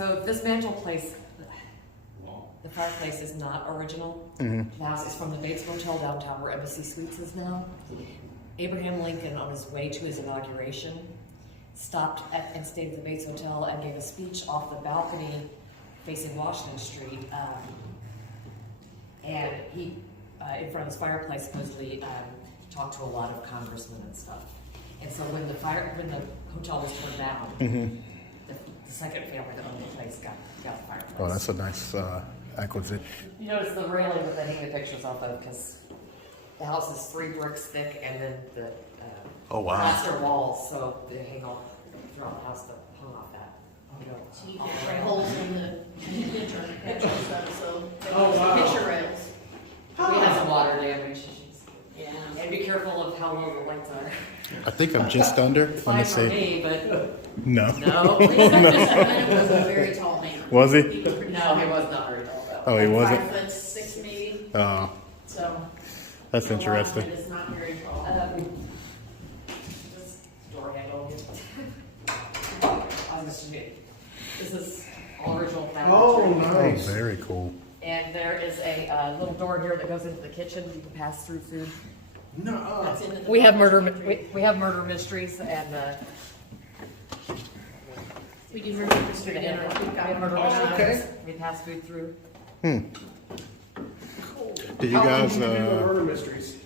So this mantle place, the fireplace is not original. The house is from the Bates Motel downtown where Embassy Suites is now. Abraham Lincoln, on his way to his inauguration, stopped at and stayed at the Bates Hotel and gave a speech off the balcony facing Washington Street. And he, in front of his fireplace, supposedly talked to a lot of congressmen and stuff. And so when the hotel was torn down, the second family that owned the place got the fireplace. Oh, that's a nice acquisition. You notice the railing that they hang the pictures off of, because the house is 3 bricks thick, and then the Oh, wow. plaster walls, so they hang all throughout the house that hung off that. So you can try holes in the picture stuff, so Oh, wow. picture rails. We had some water damage. Yeah. And be careful of how low the lights are. I think I'm just under It's on fine the for same. me, but No. no. And it was a very tall man. Was he? He was pretty No, tall. he was not very tall though. Oh, he wasn't? 5'6" maybe, Oh, so. that's a lot of interesting. it is not very tall. This door handle. This is all original fabric. Oh, Oh, nice. very cool. And there is a little door here that goes into the kitchen. You can pass through food. No. That's in the We have department. we have murder mysteries and We do murder mystery dinner. We've we got have murder Oh, mysteries. okay. We pass food through. Did you How long guys, do you do the murder mysteries?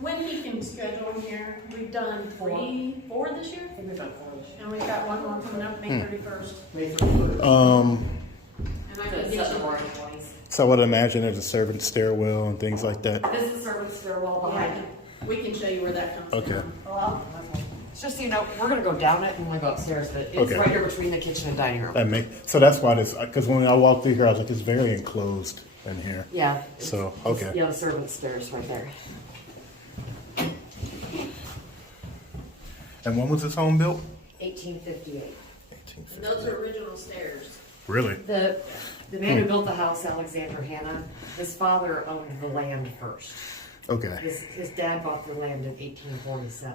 When he can schedule them here, we've done 3, 4 this year, I think we've done 4 this year. and we've got one more coming up May 31st. May 31st. And I can The get 7 you. or 20s. so I would imagine there's a servant stairwell and things like that. This is the servant stairwell behind it. Yeah, we can show you where that comes Okay. from. Well, it's just so you know, we're gonna go down it and we're gonna go upstairs, but it's Okay. right here between the kitchen and dining room. So that's why this, because when I walked through here, I was like, it's very enclosed in here. Yeah. So, okay. Yeah, the servant stairs right there. And when was this home built? 1858. And those are original stairs. Really? The man who built the house, Alexander Hanna, his father owned the land first. Okay. His dad bought the land in 1847.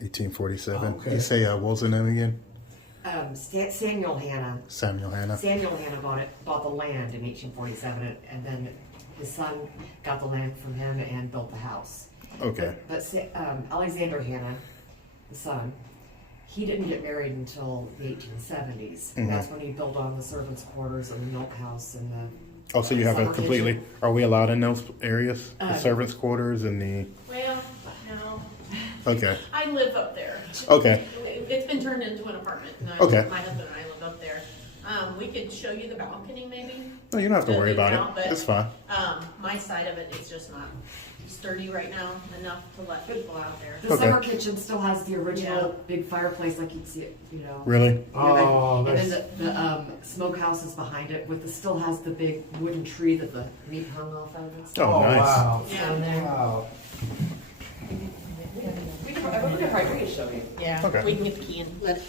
1847. Okay. You say, what was the name again? Samuel Hanna. Samuel Hannah. Samuel Hanna bought the land in 1847, and then his son got the land from him and built the house. Okay. But Alexander Hanna, the son, he didn't get married until the 1870s. Mhm. That's when he built on the servants' quarters and the milk house and the. Oh, so you have a summer completely, kitchen. are we allowed in those areas? The Uh, servants' quarters and the, Well, no, okay. I live up there. Okay. It's been turned into an apartment. And Okay. My husband and I live up there. We could show you the balcony maybe. No, you don't have to worry about Out, it. but, It's fine. My side of it is just not sturdy right now enough to let people out there. The Okay. summer kitchen still has the original Yeah. big fireplace like you'd see it, you know. Really? Oh, And that's, then the smokehouse is behind it still has the big wooden tree that the meat hung off of and stuff. Oh, nice. wow. Yeah. And then- Wow. We could probably show you. Yeah, Okay. we can get the key and let it,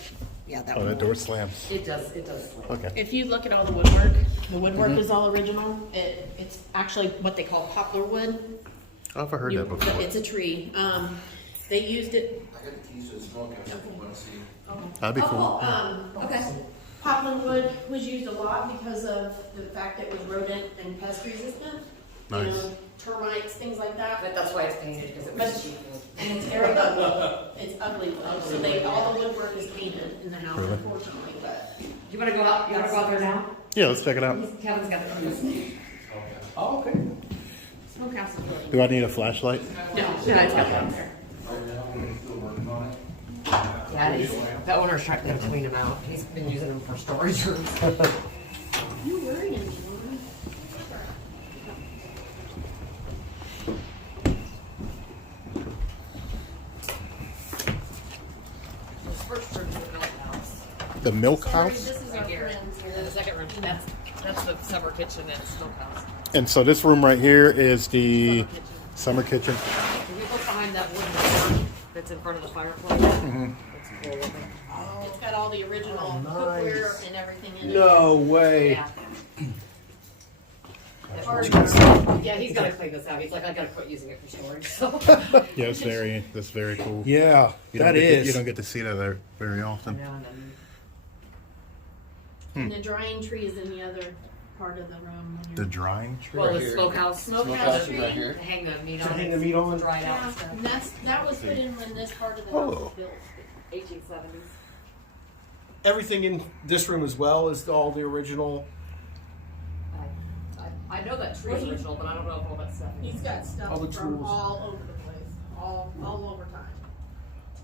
yeah, that Oh, one. that door slams. It does. Okay. If you look at all the woodwork, the woodwork is all original. It's actually what they call poplar wood. I've heard You- that before. It's a tree. They used it. I got the keys to the smokehouse if you want to see. That'd be cool. Okay. Poplar wood was used a lot because of the fact it was rodent and pest resistant. Nice. You know, termites, things like that. But that's why it's painted, because it But- was cheap. And it's very ugly. It's ugly wood. So all the woodwork is painted in the house, Really? unfortunately, but. You wanna go out, there now? Yeah, let's check it out. Kevin's got the keys. Oh, okay. Smokehouse is really. Do I need a flashlight? No, it's got down there. Right now, we're still working on it. Yeah, it is. The owner's trying to clean them out. He's been using them for storage rooms. You worrying me, Lauren? This first room is the milk house. The milk Sorry, house? this is our Right here. friends And then here. the second room, that's the summer kitchen and smokehouse. And so this room right here is the Summer summer kitchen. kitchen. If you look behind that wooden door that's in front of the fireplace, that's cool looking. It's got all the original Oh, nice. cookware and everything in it. No way. Yeah. Yeah, he's gotta clean this out. He's like, I gotta quit using it for storage, so. Yeah, that's very cool. Yeah, You that don't get to- is. you don't get to see that there very Yeah, often. and then And the drying tree is in the other part of the room. when The you're- drying tree. Well, the here. smokehouse. Smokehouse tree. right here. To hang the meat To on. hang the meat on? Dry it out Yeah, and stuff. and that was put in when this part of the house Oh. was built. 1870s. Everything in this room as well is all the original. I know that tree is original, but I don't know if all that stuff is. He's got stuff All the from tools. all over the place, all over time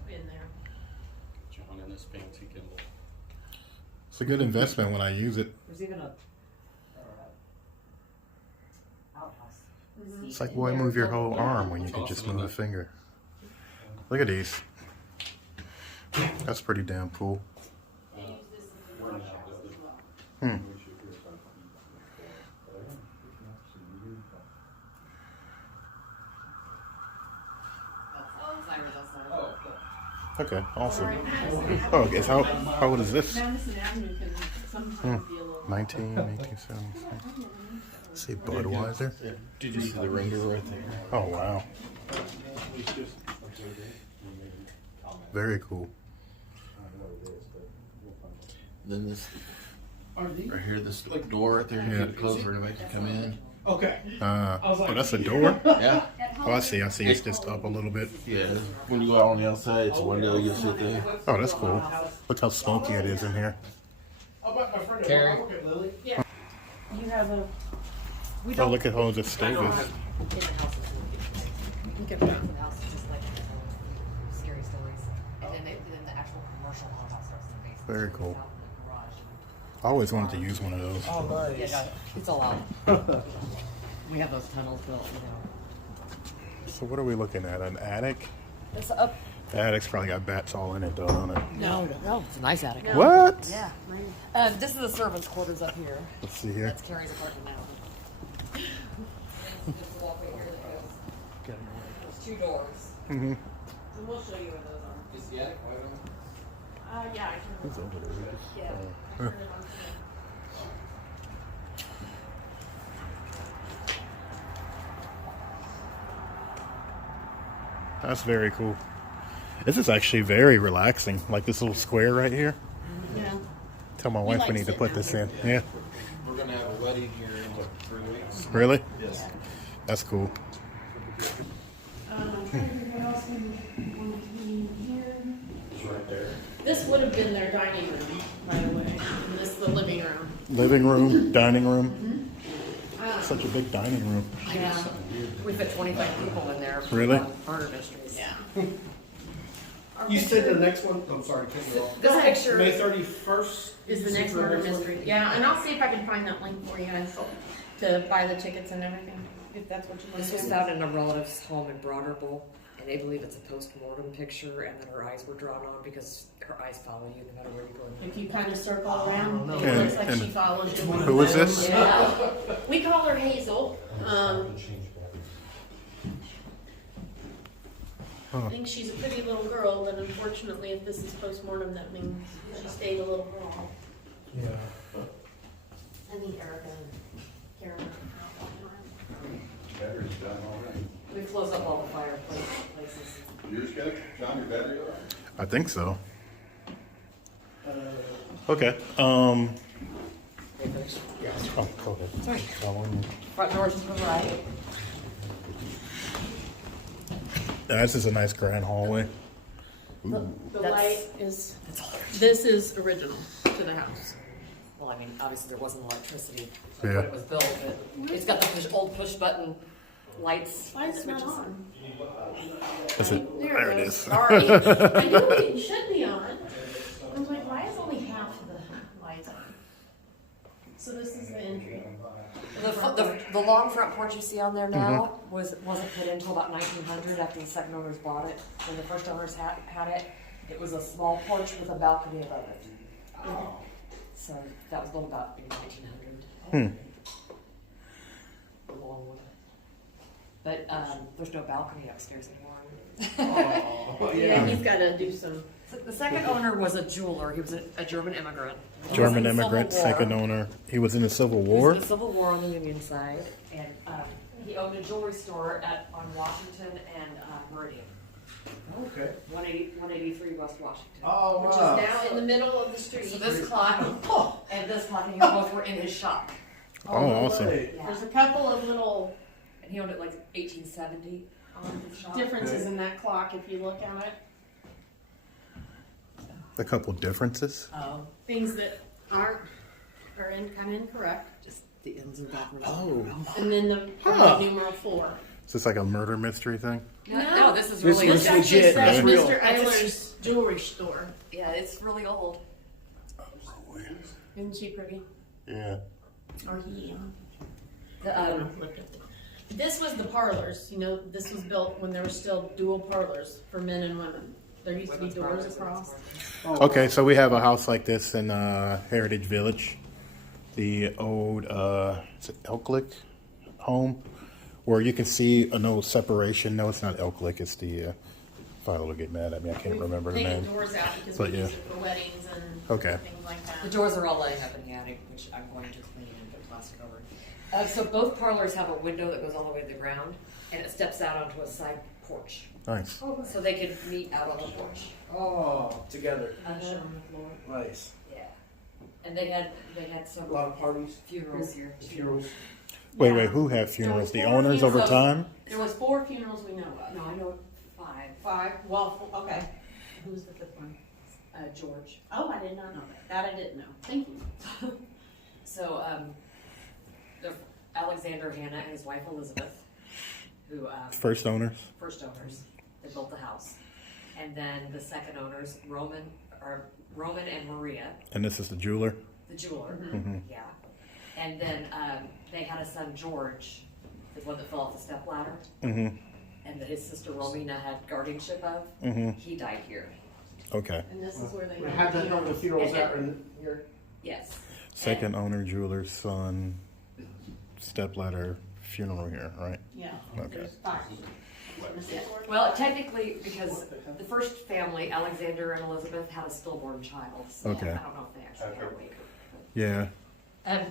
in there. John and his fancy gimbal. It's a good investment when I use it. There's even a outhouse. It's like, why move your whole arm when you can just move a finger? Look at these. That's pretty damn cool. They use this as a workshop as well. Hmm. Okay, awesome. Oh, okay, so how old is this? Madison Avenue can sometimes be a little. 1877. See, Budweiser. Did you see the render right there? Oh, wow. Very cool. Then this, right here, this door right there, you Yeah. can close for anybody to come in. Okay. Oh, that's a door? Yeah, Oh, I see. It's just up a little bit. yeah. When you go out on the outside, it's a window, you'll sit there. Oh, that's cool. Look how smoky it is in here. Carrie. Lily. You have a. Oh, look at how the stove is. In the house is Look at the that. house is just like scary stories. And then the actual commercial house starts in the basement. Very cool. Out in the garage. I always wanted to use one of those. Oh, nice. Yeah, it's a lot. We have those tunnels built, you know. So what are we looking at? An attic? It's up. The attic's probably got bats all in it, though, don't it? No, it's a nice attic. No. What? Yeah. This is the servants' quarters up here. Let's see here. That's Carrie's apartment now. Just walk right here that goes. There's two doors. Mm-hmm. And we'll show you where those are. Is the attic wide open? Yeah, I can. Who's over there? Yeah. Huh. Turn it on to That's very cool. This is actually very relaxing. Like this little square right here. the- Yeah. Tell my wife like we need to sitting put out this here. in. Yeah. We're gonna have a wedding here in like 3 weeks. Really? Yes. That's cool. I'm trying to figure out what else we want to be here. It's right there. This would have been their dining room, by the way, and this is the living room. Living room, dining room. Such a big dining room. Yeah. We fit 25 people in there. For Really? Murder mysteries. Yeah. You said the next one. I'm sorry, cut you off. This picture May 31st Is the next murder mystery. Yeah, and I'll see if I can find that link for you guys to buy the tickets and everything, if that's what you want This to was do. found in a relative's home in Broderable, and they believe it's a post-mortem picture, and that her eyes were drawn on because her eyes follow you no matter where you go. If you kind of circle around, it And- looks like and she follows you. Who is this? Yeah. We call her Hazel. I think she's a pretty little girl, but unfortunately, if this is post-mortem, that means she stayed a little girl. Yeah. I think Erica and Karen are out. Battery's done already. We close up all the fireplaces. You just got it, John, your battery on? I think so. Okay. Yeah. Oh, go ahead. Sorry. Following you. Front doors to the right. Yeah, this is a nice grand hallway. The That's- light is, That's all. this is original to the house. Well, I mean, obviously there wasn't electricity Yeah. when it was built, but it's got the old push button lights. Why is it not switches. on? Is it? There it is. Sorry. I knew it should be on. I was like, why is only half of the lights on? So this is the entry. The long front porch you see on there now wasn't put in until about 1900 after the second owners bought it. When the first owners had it, it was a small porch with a balcony above it. So that was built about in 1900. The long one. But there's no balcony upstairs anymore. Yeah, he's gotta do some. So the second owner was a jeweler. He was a German immigrant. He was German in the Civil immigrant, War. second owner. He was in the Civil He was War. in the Civil War on the Union side, and he owned a jewelry store on Washington and Meridian, Okay. 183 West Washington. Oh, Which is wow. now in the middle of the street. So this clock and this clock, and he both were in his shop. Oh, awesome. Yeah. There's a couple of little And he owned it like 1870 on his shop. differences in that clock if you look at it. A couple differences. Oh, Things that are kind of incorrect. just the ends are backwards. Oh. And then the Huh. numeral 4. Is this like a murder mystery thing? No, this is This really was This actually legit, says that's real. Mr. Eiler's jewelry store. yeah, it's really old. Isn't she pretty? Yeah. Or he? The, I don't know. Look at this was the parlors. You know, this was built when there were still dual parlors for men and women. There used to be doors across. Okay, so we have a house like this in Heritage Village, the old is it Elk Lick home, where you can see no separation. No, it's not Elk Lick. It's the Father will get mad at me. I can't remember the Taking name. doors out because But we yeah. use it for weddings and Okay. things like The that. doors are all laying up in the attic, which I'm going to clean and put plastic over. So both parlors have a window that goes all the way to the ground, and it steps out onto a side porch. Nice. So they could meet out on the porch. Oh, together. Uh-huh. Nice. Yeah. And they had A some lot of parties, funerals here. funerals. Wait, Yeah. who had funerals? The There was owners four over funerals. time? There was 4 funerals we know of. No, I know 5. 5. Well, okay. Who's the 5th one? George. Oh, I did not know that. That I didn't know. Thank you. So, the Alexander Hannah and his wife Elizabeth, who First owners? first owners, they built the house, and then the second owners, Roman and Maria, And this is the jeweler? the jeweler, Mm-hmm. yeah, and then they had a son George, the one that fell off the step ladder, Mm-hmm. and that his sister Romina had guardianship of. Mm-hmm. He died here. Okay. And this is where they We had that on the funerals out in here. Yes. Second owner, jeweler, son, stepladder, funeral here, right? Yeah. Okay. There's 5. Well, technically, because the first family, Alexander and Elizabeth, had a stillborn child. So Okay. I don't know if they actually had a wake. Yeah. And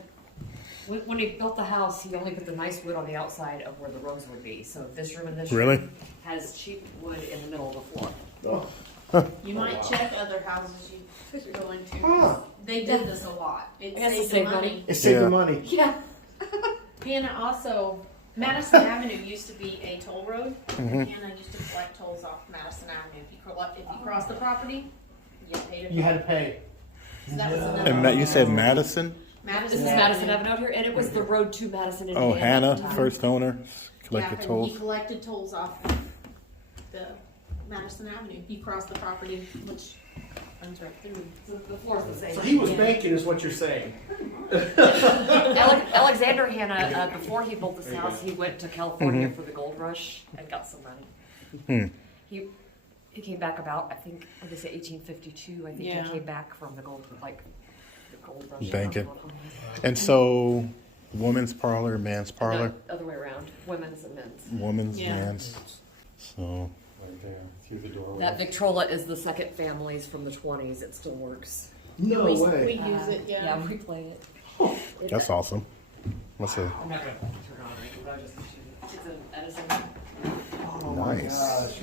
when he built the house, he only put the nice wood on the outside of where the rooms would be. So this room and this Really? room has cheap wood in the middle of the floor. Oh, You might check other houses you go into. Huh. They did this a lot. It I guess saved to save money. money. it saved Yeah. the money. Yeah. Hannah also, Madison Avenue used to be a toll road. Mhm. Hannah used to collect tolls off Madison Avenue. If you cross the property, you paid it. You had to pay. So that was No. another. And you said Madison? Madison This is Madison Avenue out here, and it was the road to Madison, Oh, Indiana. Hannah, at the time. first owner, Yeah, collected and he tolls. collected tolls off the Madison Avenue. You cross the property, which runs right through. So the floor's the same. So he was Yeah. banking, is what you're saying. Alexander Hannah, before he built this house, he went to California for the gold rush and got some money. Hmm. He came back about, I think, what did they say, 1852. I think Yeah. he came back from the gold rush. Banking. And so, woman's parlor, man's parlor, No, other way around, women's and men's. woman's, Yeah. man's. So, Right there, through the doorway. That Victrola is the second family's from the 20s. It still works. No we way. use it, yeah. Yeah, we play it. that's awesome. What's a I'm not going to turn it on right now, but I just it's an Edison, Oh my Nice. gosh.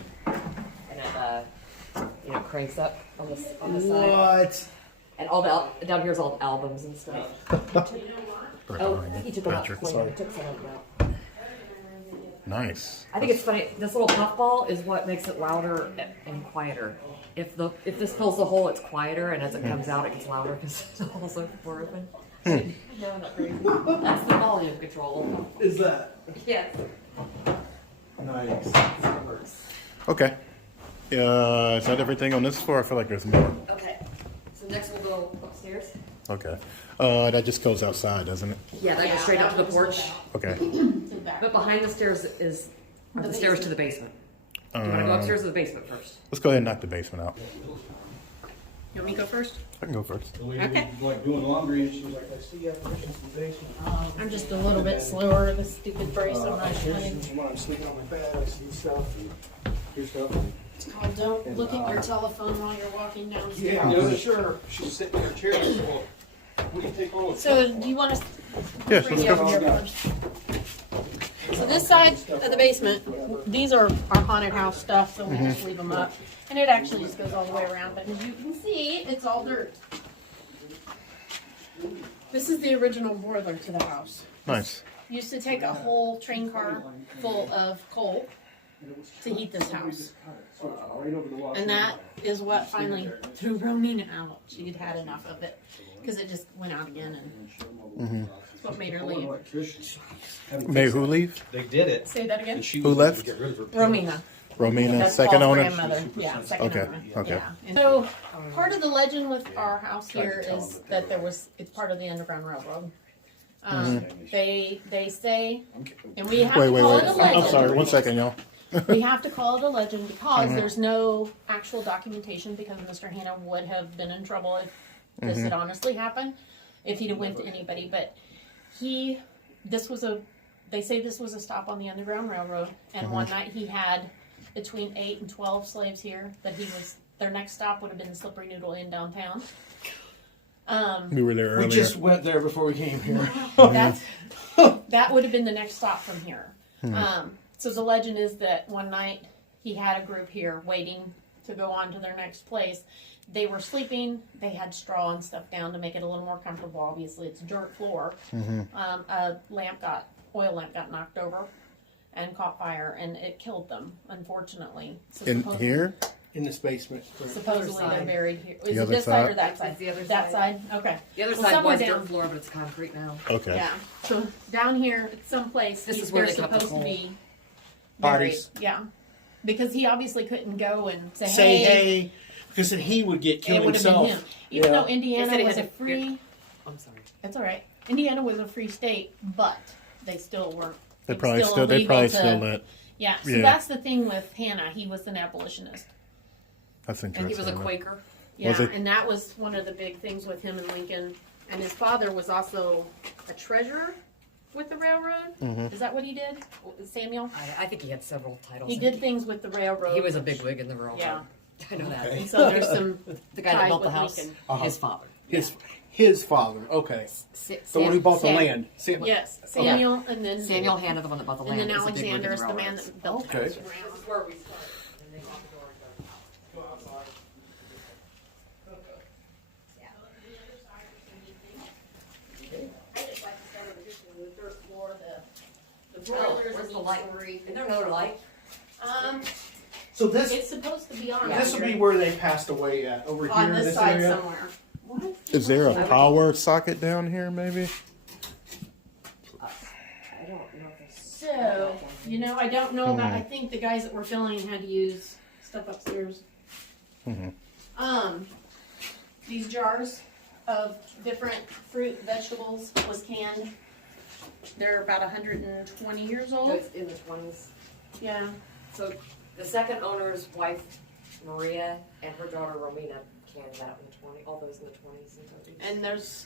and it cranks up on the side. What? And all the down here's all the albums and stuff. Oh, he took them out. Patrick, Wait, sorry. he took some of them out. Nice. I think it's funny. This little puffball is what makes it louder and quieter. If this fills the hole, it's quieter, and as it comes out, it gets louder because the holes are open. No, not crazy. That's the volume control. Is that? Yes. Nice. It works. Okay. Is that everything on this floor? I feel like there's more. Okay. So next we'll go upstairs. Okay. That just goes outside, doesn't it? Yeah, that goes straight up to the porch. Okay. But behind the stairs are the stairs to the basement. Do you want to go upstairs or the basement first? Let's go ahead and knock the basement out. You want me to go first? I can go first. Okay. Like doing laundry, and she was like, I see you have permission to the basement. I'm just a little bit slower with this stupid brace on my Here's shin. when I'm sleeping on my bed, I see stuff, and here's stuff. It's called don't look at your telephone while you're walking downstairs. Yeah, sure. She's sitting in her chair, so we can take all So do you want us Yes, bring let's you over go. here first? So this side of the basement, these are our haunted house stuff, so we just leave them up. And it actually just goes all the way around, but as you can see, it's all dirt. This is the original boiler to the house. Nice. Used to take a whole train car full of coal to heat this house. And that is what finally threw Romina out. She had had enough of it because it just went out again, and that's what made her leave. May who leave? They did it. Say that again? And she Who was going left? to get rid of her. Romina. Romina, That's second Paul's owner. grandmother. Yeah, second Okay, owner. okay. Yeah. And so part of the legend with our house here is that it's part of the Underground Railroad. They say, and we have to Wait. call it a legend. I'm sorry. 1 second, y'all. We have to call it a legend because there's no actual documentation, because Mr. Hanna would have been in trouble if this had honestly happened, if he'd have went to anybody. But they say this was a stop on the Underground Railroad, and one night he had between 8 and 12 slaves here their next stop would have been the Slippery Noodle Inn downtown. We were there earlier. We just went there before we came here. That would have been the next stop from here. So the legend is that one night he had a group here waiting to go on to their next place. They were sleeping. They had straw and stuff down to make it a little more comfortable. Obviously, it's a dirt floor. A oil lamp got knocked over and caught fire, and it killed them, unfortunately. So In here? In this basement. supposedly they're buried here. Is The it other this side or side? that side? It's the other That side. side? Okay. The other Well, side somewhere was down- dirt floor, but it's concrete now. Okay. Yeah. So down here, at someplace, This is they're where they cut the supposed to coal. be buried. Bodies. Yeah. Because he obviously couldn't go and say, Say hey. hey, because then he would get It killed would have been himself. him. Even Yeah. though They Indiana said he was had a to- free, I'm sorry. that's all right. Indiana was a free state, but they still weren't. They it was probably still illegal to- still let. Yeah. So Yeah. that's the thing with Hannah. He was an abolitionist. That's And interesting. he was a Quaker. Yeah, Was he? and that was one of the big things with him and Lincoln. And his father was also a treasurer with the railroad. Is that what he did? Samuel? I think he had several titles. He did things with the railroad. He was a big wig in the railroad. Yeah. I know that. And so there's some The guy that ties built the with house, Lincoln. his father. His father. Okay. The one who bought the Sam. land. Yes, Samuel, and then Samuel Hannah, the one that bought the and land, then is a big wig in Alexander is the man railroads. that built Okay. it. where we start. I just like to start with the dirt floor, the Oh, boilers, where's the the light? story. Is there no light? So this It's supposed to be on. this will be where they passed away at, over here on in this this side area. somewhere. What? Is there a power socket down here, maybe? I don't know if it's. So, I don't know about, I think the guys that were filling had to use stuff upstairs. These jars of different fruit, vegetables was canned. They're about 120 years old. It's in the 20s. Yeah. So the second owner's wife, Maria, and her daughter, Romina, canned that in the 20s, all those in the 20s and 30s. And there's,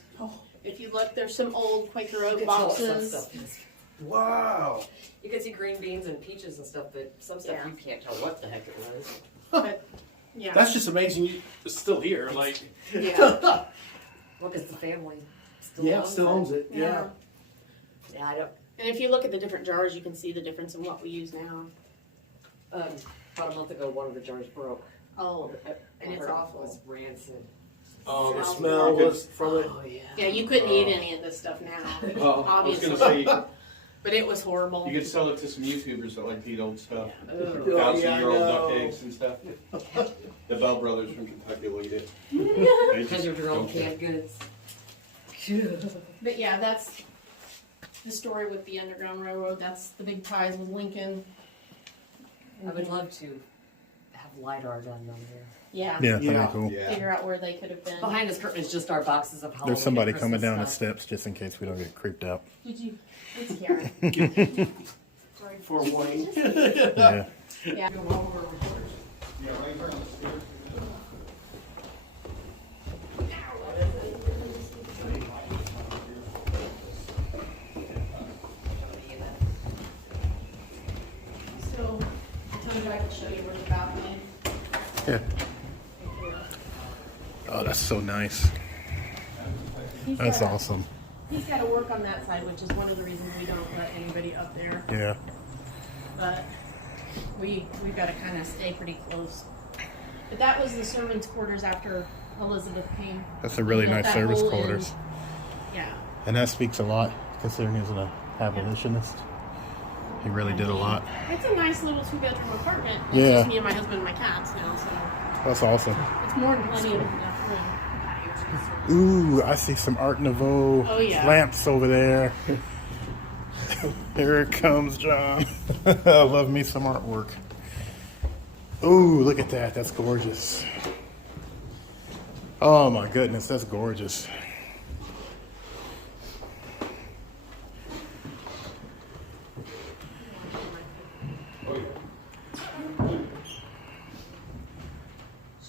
if you look, there's some old Quaker You Oat can tell some boxes. stuff is- Wow. You can see green beans and peaches and stuff, but some stuff Yeah. you can't tell what the heck it was. But, yeah. That's just amazing. It's still here. Like, yeah. Well, because the family still yeah, owns still it. owns it. Yeah. Yeah, I don't. And if you look at the different jars, you can see the difference in what we use now. About a month ago, one of the jars broke. Oh, and it's It awful. was rancid. Oh, the Smells smell awful. was from it. Oh yeah. yeah, you couldn't eat any of this stuff now, Well, I was obviously. gonna say, But it was horrible. you could sell it to some YouTubers that like to eat old stuff. Ugh. Yeah, I 1,000-year-old duck know. eggs and stuff. The Bell brothers from Kentucky will eat it. They just 100-year-old don't care. canned goods. But yeah, that's the story with the Underground Railroad. That's the big ties with Lincoln. I would love to have LiDAR done down here. Yeah. Yeah, that'd Yeah. be cool. Yeah. Figure out where they could have been. Behind this curtain is just our boxes of Halloween. There's somebody and coming Christmas down the stuff. steps just in case we don't get creeped out. Did you? It's Karen. Sorry. For warning. Yeah. Yeah. So, I told you I could show you where the balcony. Yeah. Oh, that's so nice. He's That's gotta- awesome. He's got to work on that side, which is one of the reasons we don't let anybody up there. Yeah. But we've got to kind of stay pretty close. But that was the servants' quarters after Elizabeth came. That's a really Built nice that service whole quarters. end. Yeah. And that speaks a lot, considering he's an abolitionist. He really did a lot. It's a nice little 2-bedroom apartment. It's Yeah. just me and my husband and my cats now, so That's awesome. it's more than plenty of enough room. Ooh, I see some Art Nouveau Oh, yeah. lamps over there. Here it comes, John. I love me some artwork. Ooh, look at that. That's gorgeous. Oh my goodness, that's gorgeous.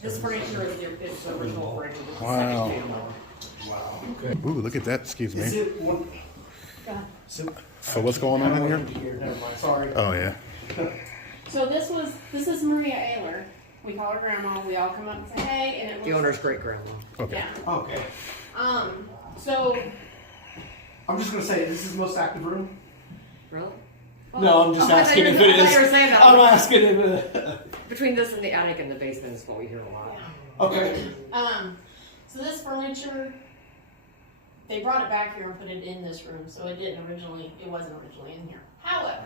This furniture is the original furniture. This is Wow. second family. Ooh, look at that. Excuse Is me. it one? Yeah. So what's going on in here? Never mind. Sorry. Oh yeah. So this is Maria Ayler. We call her Grandma. We all come up and say hey, and it The was, owner's great grandma. Okay. Yeah. Okay. So I'm just gonna say this is the most active room. Really? No, I'm just Oh, I thought asking you if were- it I thought is. you were saying that. I'm asking if Between this and the attic and the basement is what we hear a lot. Okay. So this furniture, they brought it back here and put it in this room, so it wasn't originally in here. However,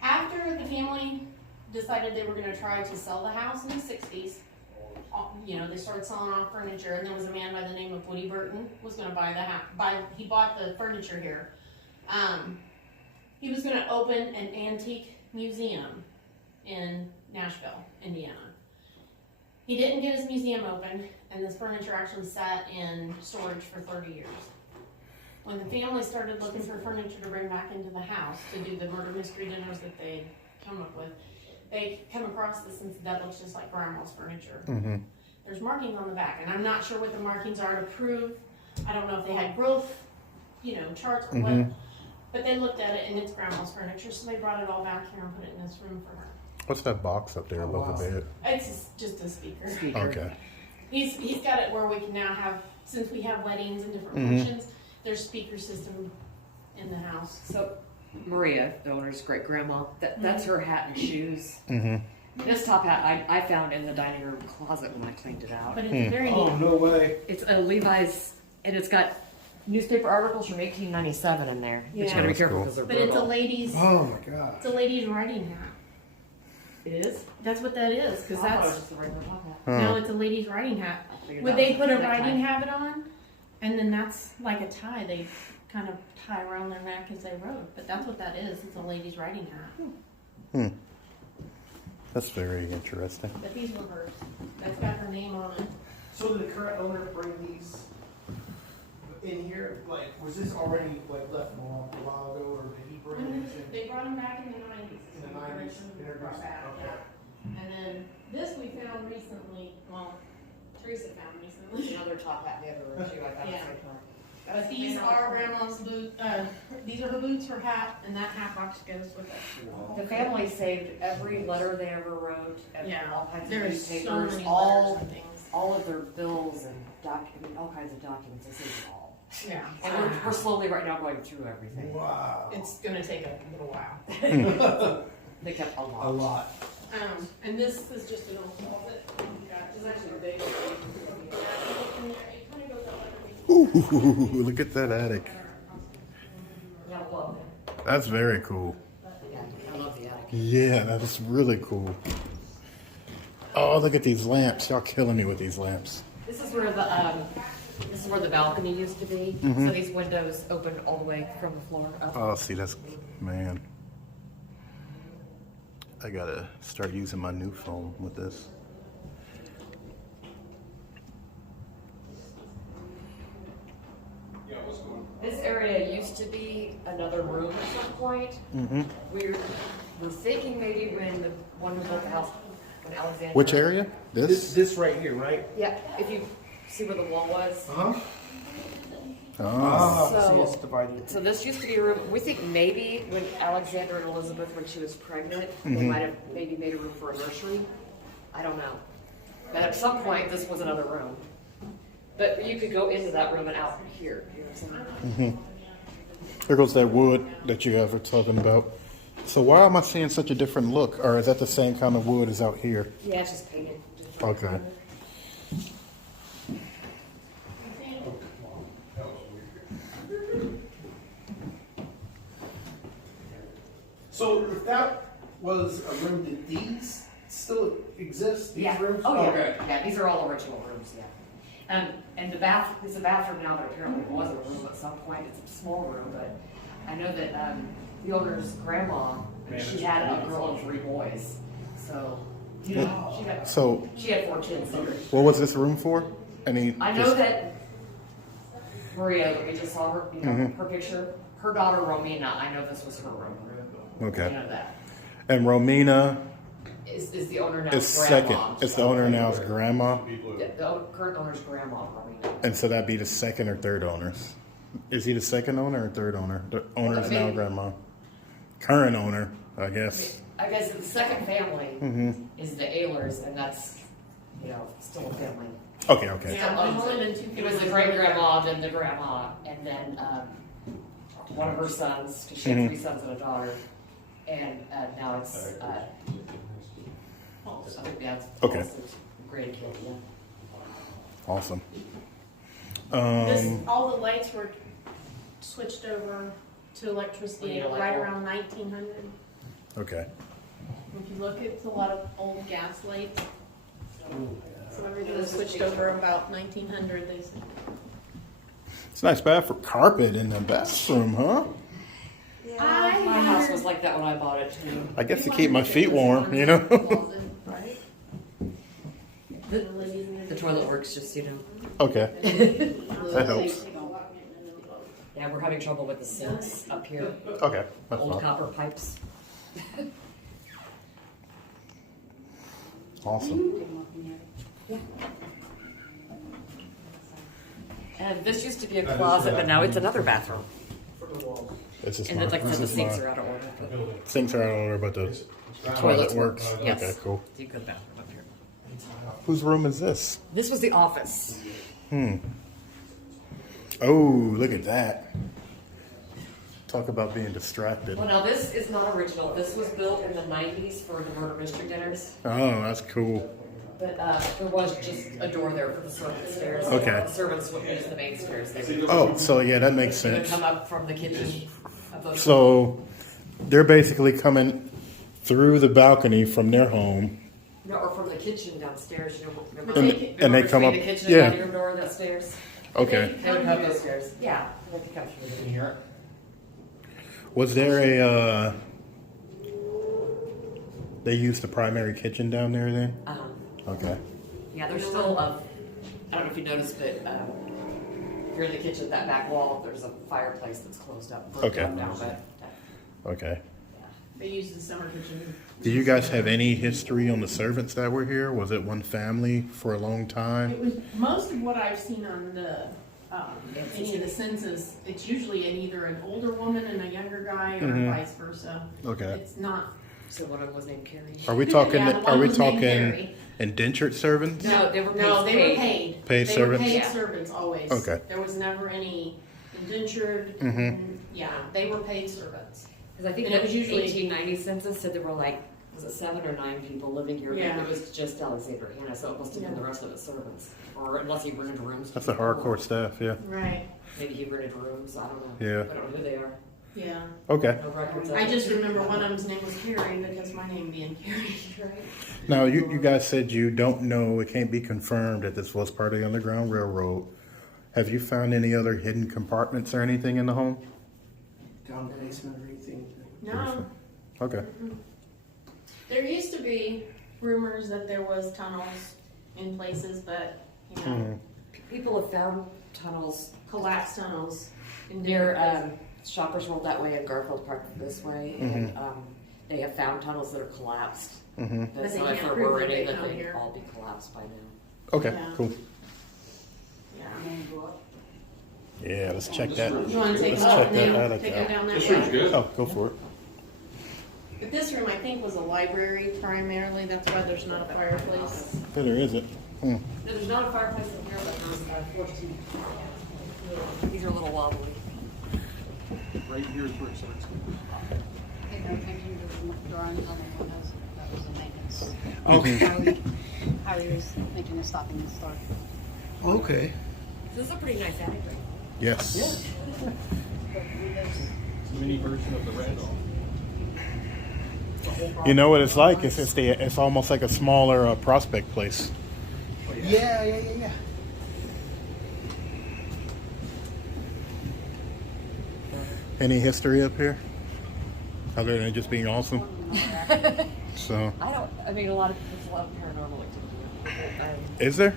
after the family decided they were gonna try to sell the house in the 60s, they started selling off furniture, and there was a man by the name of Woody Burton was gonna buy the house, he bought the furniture here. He was gonna open an antique museum in Nashville, Indiana. He didn't get his museum open, and this furniture actually sat in storage for 30 years. When the family started looking for furniture to bring back into the house to do the murder mystery dinners that they'd come up with, they come across this and said, that looks just like Grandma's furniture. Mm-hmm. There's markings on the back, and I'm not sure what the markings are to prove. I don't know if they had growth, charts or what, but they looked at it, and it's Grandma's furniture, so they brought it all back here and put it in this room for her. What's that box up there above the bed? It's just a speaker. Okay. He's got it where we can now have, since we have weddings and different functions, there's speaker system in the house. So Maria, the owner's great grandma, that's her hat and shoes. Mm-hmm. This top hat I found in the dining room closet when I cleaned it out. But it's a very Oh neat. no way. It's a Levi's, and it's got newspaper articles from 1897 in there. But you gotta be That's careful cool. because they're But it's a brutal. lady's. Oh my god. It's a lady's riding hat. It is? That's what that is, because I thought it was that's just a regular top hat. no, it's a lady's riding hat. I figured Would that they was put a necktie. riding habit on, and then that's like a tie they kind of tie around their neck as they rode. But that's what that is. It's a lady's riding hat. That's very interesting. But these were hers. That's got her name on it. So did the current owner bring these in here? Like, was this already like left a while ago, or did he bring these in? They brought them back in the 90s. In the 90s, Brought back, okay. yeah. And then this we found recently, well, Teresa found recently. Another top hat in the other room too. I found Yeah. the same time. But these are Grandma's boots, these are her boots, her hat, and that hat box goes with it. The family saved every letter they ever wrote, and Yeah, all kinds of there's so newspapers, many letters all and things. of their bills and all kinds of documents. They saved it all. Yeah. And we're slowly right now going through everything. Wow. It's gonna take a little while. They kept a lot. A lot. And this is just an old closet. It's actually a big. It kind of goes up underneath. Ooh, look at that attic. Yeah, love That's very cool. yeah, I love the attic. Yeah, that's really cool. Oh, look at these lamps. Y'all killing me with these lamps. This is where the balcony used to be. So these windows open all the way from the floor up. Oh, see, that's, man. I gotta start using my new phone with this. Yeah, what's going on? This area used to be another room at some point. Mm-hmm. We're thinking maybe when the one who built the house, when Alexander. Which area? This right here, right? Yeah, if you see where the wall was. Uh-huh. Oh. So- See, it's divided. So this used to be a room, we think maybe when Alexander and Elizabeth, when she was pregnant, they might have maybe made a room for a nursery. I don't know. But at some point, this was another room. But you could go into that room and out here. You know what I'm saying? There goes that wood that you guys were talking about. So why am I seeing such a different look? Or is that the same kind of wood as out here? Yeah, it's just painted. different. Okay. So if that was a room, did these still exist? These Yeah. rooms? Oh, yeah. Okay. Yeah, these are all original rooms, yeah. And the it's a bathroom now, but apparently it was a room at some point. It's a small room, but I know that, the owner's grandma, she had a girl and 3 boys. So, you know, So, she had 4 kids. So what was this room for? Any? I know just- that Maria, we just saw her, you know, Mhm. her picture. Her daughter Romina, I know this was her room. I Okay. know that. And Romina Is the owner now is grandma? second. It's the owner now's grandma, The current owner's grandma, Romina. and so that'd be the second or third owners. Is he the second owner or third owner? The owner's now grandma. Current owner, I guess. I guess the second family Mm-hmm. is the Aylers, and that's, you know, still a family. Okay, okay. Yeah, Still there's owns only it. been 2 It was the families. great grandma, then the grandma, and then one of her sons, because she had 3 sons and a daughter, and now it's I think that's Okay. grandkid, yeah. Awesome. All the lights were switched over to electricity Yeah, like right old- around 1900. Okay. If you look, it's a lot of old gas lights. So everything was switched over about 1900, they said. It's a nice bathroom. Carpet in the bathroom, huh? My house was like that when I bought it too. I guess to keep my feet warm, you know? Right? The toilet works just, you know. Okay. That helps. Yeah, we're having trouble with the sinks up here, Okay. That's old fine. copper pipes. Awesome. And this used to be a closet, but now it's another bathroom. This is And my, it's like I this said, the is sinks my are out of order. But sinks are out of order, but the toilet Toilets works. work, yes. Okay, cool. it's a good bathroom up here. Whose room is this? This was the office. Oh, look at that. Talk about being distracted. Well, now this is not original. This was built in the 90s for the murder mystery dinners. Oh, that's cool. But there was just a door there for the servant stairs. Okay. The servants would use the main stairs. They would, Oh, so yeah, that makes they would sense. come up from the kitchen. Of those So they're basically coming through the balcony from their home. No, or from the kitchen downstairs. You know, remember, And- remember and they come between up- the kitchen yeah. and dining room door, that stairs. Okay. They would have those stairs. Yeah, they could come through here. Was there a, they used the primary kitchen down there then? Okay. Yeah, there's still I don't know if you noticed, but here in the kitchen, that back wall, there's a fireplace that's closed up. broken Okay. up now, but Okay. They used the summer kitchen. Do you guys have any history on the servants that were here? Was it one family for a long time? It was, most of what I've seen on the, any of the census, it's usually either an older woman and a younger guy or Mhm. vice versa. Okay. It's not. so one of them was named Carrie. Are we talking, Yeah, the one are we was named talking Carrie. indentured servants? No, they were paid. No, they were paid. Paid They were servants? paid Yeah. servants always. Okay. There was never any indentured. Mhm. Yeah, they were paid servants. Because I think And it that was usually- 1890 census said there were like, was it 7 or 9 people living here? Yeah. But it was just Alexander Hannah, so it must have been Yeah. the rest of the servants. Or unless he rented rooms. to That's the people. hardcore staff, yeah. Right. Maybe he rented rooms, I don't know. Yeah. I don't know who they are. Yeah. Okay. No records of I it. just remember one of them's name was Carrie because my name being Carrie. Now, you guys said you don't know, it can't be confirmed that this was part of the Underground Railroad. Have you found any other hidden compartments or anything in the home? Down the basement or anything? No. Okay. There used to be rumors that there was tunnels in places, but, you know, Mhm. People have found tunnels collapsed tunnels. In near different places. Shoppers World that way and Garfield Park this way. And they have found tunnels that are collapsed. Mm-hmm. But they So if can't there prove were that any, they that come they'd here. all be collapsed by now. Okay, Yeah. cool. Yeah. Yeah, let's check that. You want to take Let's a check look that now? out. Take it down that This room's way. good. Oh, go for it. But this room, I think, was a library primarily. That's why there's not a fireplace. Yeah, there is it. No, there's not a fireplace in here, but there's 14. These are a little wobbly. Right here is where it starts. They were thinking of drawing on the windows. That was the maintenance. Okay. How he was making a stopping and start. Okay. This is a pretty nice attic, right? Yes. Mini version of the Randolph. You know what it's like? It's almost like a smaller prospect place. Yeah. Any history up here? Other than it just being awesome? So, I mean, a lot of paranormal activity. is there?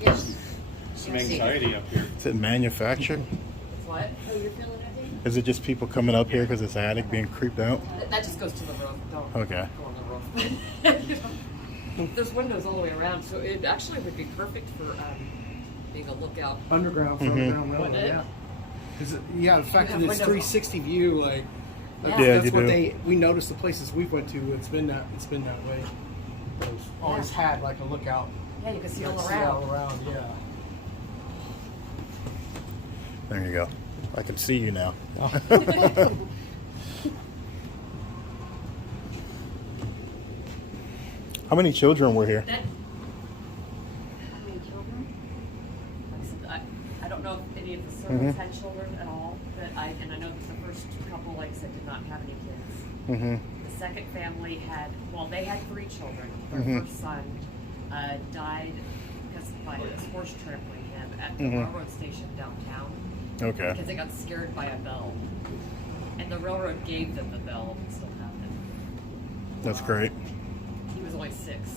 Yes. Some anxiety up here. Is it manufactured? It's what? Oh, you're feeling it, dude? Is it just people coming up here because it's attic being creeped out? That just goes to the roof. Don't Okay. go on the roof. There's windows all the way around, so it actually would be perfect for being a lookout. Underground, Mm-hmm. for underground railroad, Would it? yeah. Yeah, the fact have that it's windows. 360 view, like Yeah. Yeah, that's you what do. we noticed the places we went to. It's been that way. It's always had like a lookout. Yeah, you can see all like, around. yeah. There you go. I can see you now. How many children were here? That, How many children? like I said, I don't know if any of the servants had children at all, but I know that the first couple, like I said, did not have any kids. Mm-hmm. The second family they had 3 children. Their first son died because by this horse trampling him at the railroad station downtown Okay. because they got scared by a bell. And the railroad gave them the bell and still have it. That's great. He was only 6.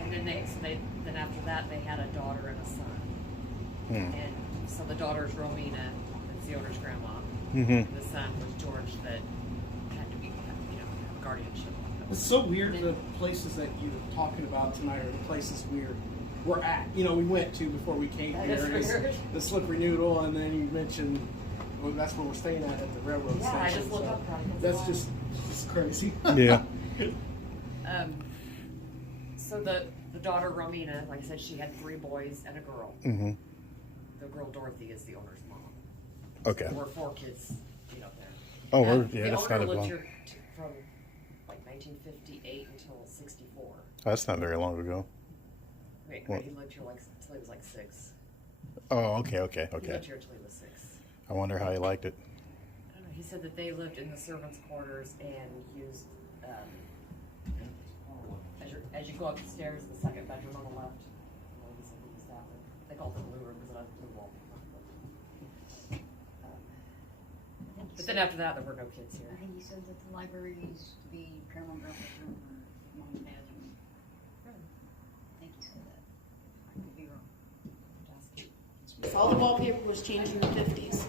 And then then after that they had a daughter and a son. And so the daughter's Romina, that's the owner's grandma. Mm-hmm. And the son was George that had to be, have guardianship. It's so weird the places that you're talking about tonight are the places we're at. We went to before we came That here. is It's weird. the Slippery Noodle, and then you mentioned that's where we're staying at the railroad Yeah, station. I just looked so up Paranormal. that's just crazy. Yeah. So the daughter Romina, like I said, she had 3 boys and a girl. Mm-hmm. The girl Dorothy is the owner's mom. Okay. There were 4 kids, there. Oh, The that's owner not a lived long. here from like 1958 until 64. That's not very long ago. Wait, What? he lived here until he was like 6. Oh, okay. He lived here until he was 6. I wonder how he liked it. I don't know. He said that they lived in the servants' quarters and used, as you go up the stairs, the second bedroom on the left. He said he used that one. They called it the blue room because it had blue wallpaper. But then after that, there were no kids I here. think you said that the library used to be Grandma and Grandpa's room or Mom and Dad's room. I think you said that. I could be wrong. All the wallpaper was changed in the 50s.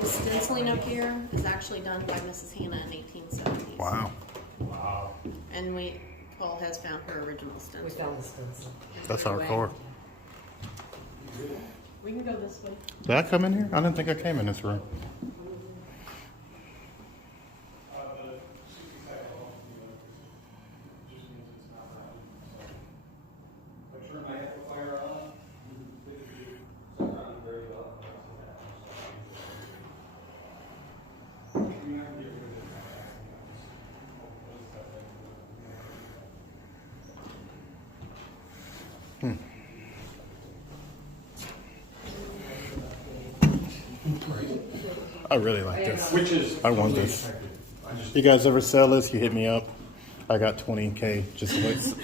The stenciling up here is actually done by Mrs. Hannah in 1870s. Wow. And Paul has found her original We stencil. found the stencil. That's hardcore. We can go this way. Did I come in here? I didn't think I came in this room. I really like this. I want this. You guys ever sell this? You hit me up. I got 20K just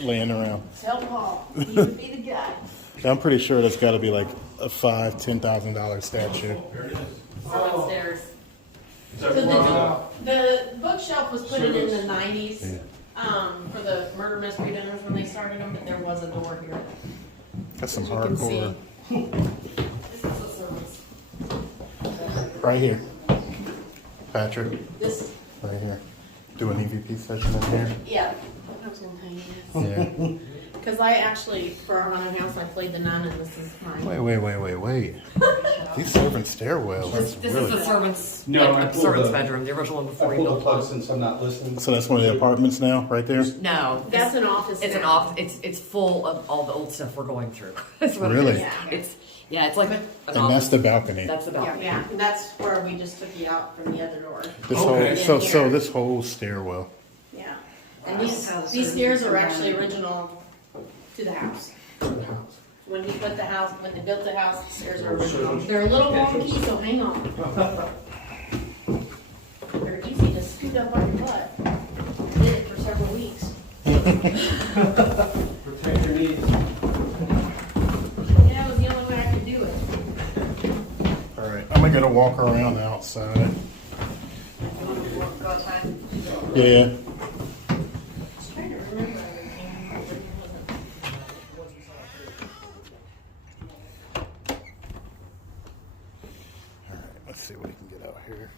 laying around. Tell Paul, he would be the guy. I'm pretty sure that's got to be like a $5,000-$10,000 statue. Upstairs. So the bookshelf was put in the 90s for the murder mystery dinners when they started them, but there was a door here. That's some As you can hardcore. This is the servants. Right here. Patrick, This, right here. Do an EVP session in here. yeah. I was gonna tell you this. Yeah. Because I actually, for our haunted house, I played the nun, and this is mine. Wait. These servant stairwells. This That's is the really. servants, No, I like, pulled servants' the- bedroom, the original one before I he pulled the built plug one. since I'm not listening. So that's one of the apartments now, right there. No. That's an office. It's an now. office. It's full of all the old stuff we're going through. That's what Really? It is. It's like an And office. that's the balcony. That's the Yeah, balcony. yeah, and that's where we just took you out from the other door. This Okay. whole so this whole stairwell. Yeah. And these stairs are actually original to the house. When he put the house, when they built the house, the stairs are original. They're a little wonky, so hang on. They're easy to scoot up on your butt. Did it for several weeks. Protect your needs. Yeah, it was the only way I could do it. All right, I'm gonna walk around the outside. Go outside. Yeah. Just trying to remember everything. All right, let's see what we can get out here.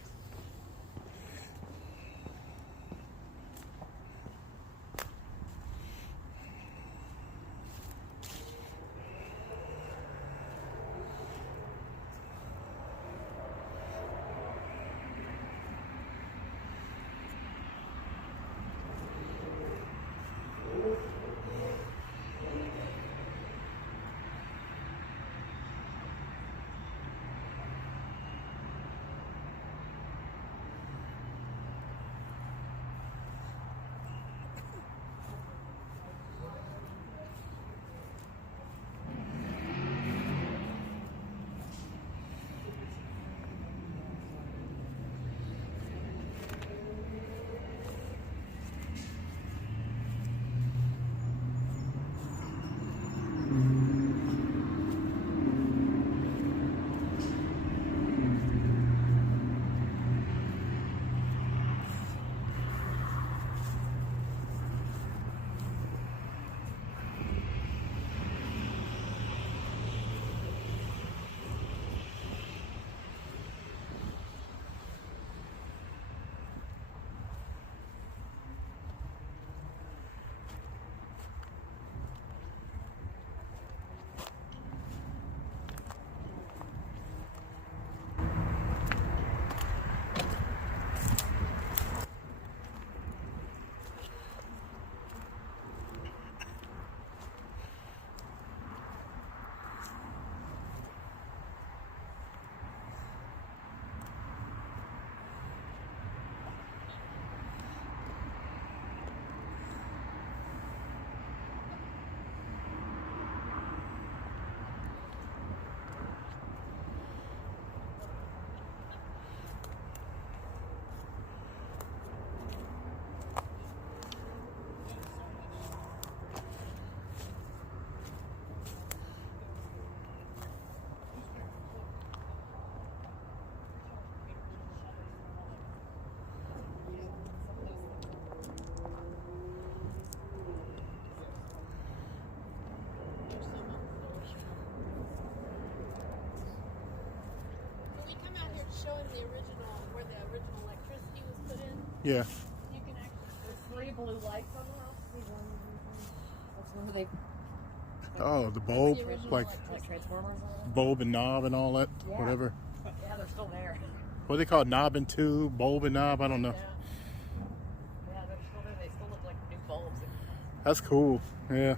When we come out here to show him the original, where the original electricity was put in, Yeah. you can actually, there's 3 blue lights on the house. That's when they, Oh, the bulb, the original like like transformers. bulb and knob and all that, Yeah. whatever. Yeah, they're still there. What do they call it? Knob and tube, bulb and knob? I don't know. Yeah, they're still there. They still look like new bulbs. That's cool. Yeah.